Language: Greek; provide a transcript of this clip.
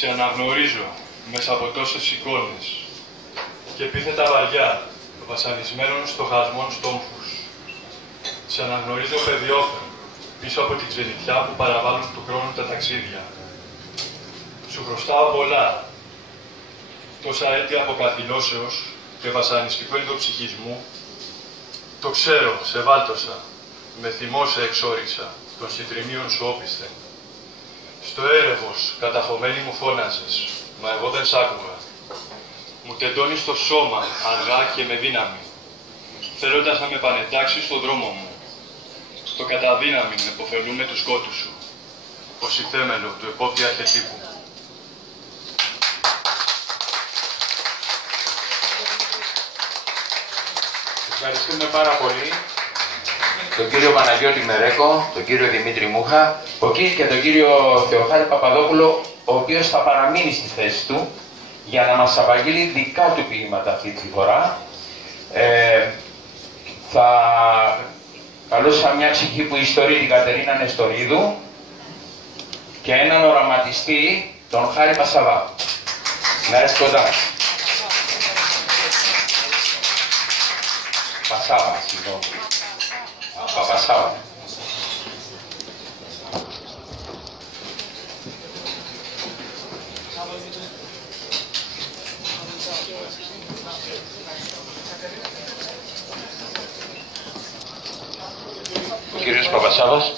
Σε αναγνωρίζω μέσα από τόσες εικόνες και επίθετα βαριά βασανισμένων στοχασμών στόμφους. Σε αναγνωρίζω παιδιόφερ πίσω από την ξενιτιά που παραβάλλουν του χρόνου τα ταξίδια. Σου χρωστάω πολλά. Τόσα έτη αποκαθιλώσεως και βασανιστικού ενδοψυχισμού. Το ξέρω, σε βάλτωσα. Με θυμό σε εξόριξα, των συντριμίων σου όπισθεν. Στο έρευος, καταχωμένη μου φώναζες, μα εγώ δεν σ' άκουγα. Μου τεντώνεις το σώμα, αργά και με δύναμη, θέλοντας να με πανεντάξεις στο δρόμο μου. Το καταδύναμη με υποφελούμε του σκότου σου, ως η θέμελο του επόπτη αρχετύπου. Ευχαριστούμε πάρα πολύ τον κύριο Παναγιώτη Μερέκο, τον κύριο Δημήτρη Μούχα και τον κύριο Θεοχάρη Παπαδόπουλο, ο οποίος θα παραμείνει στη θέση του για να μας απαγγείλει δικά του ποίηματα αυτή τη φορά. Θα καλούσα μια ψυχή που ιστορεί την Κατερίνα Νεστορίδου και έναν οραματιστή, τον Χάρη Πασαβά. Να έρθει κοντά. Πασάβα, συγγνώμη. Παπασάβα. Ο κύριος Παπασάβας.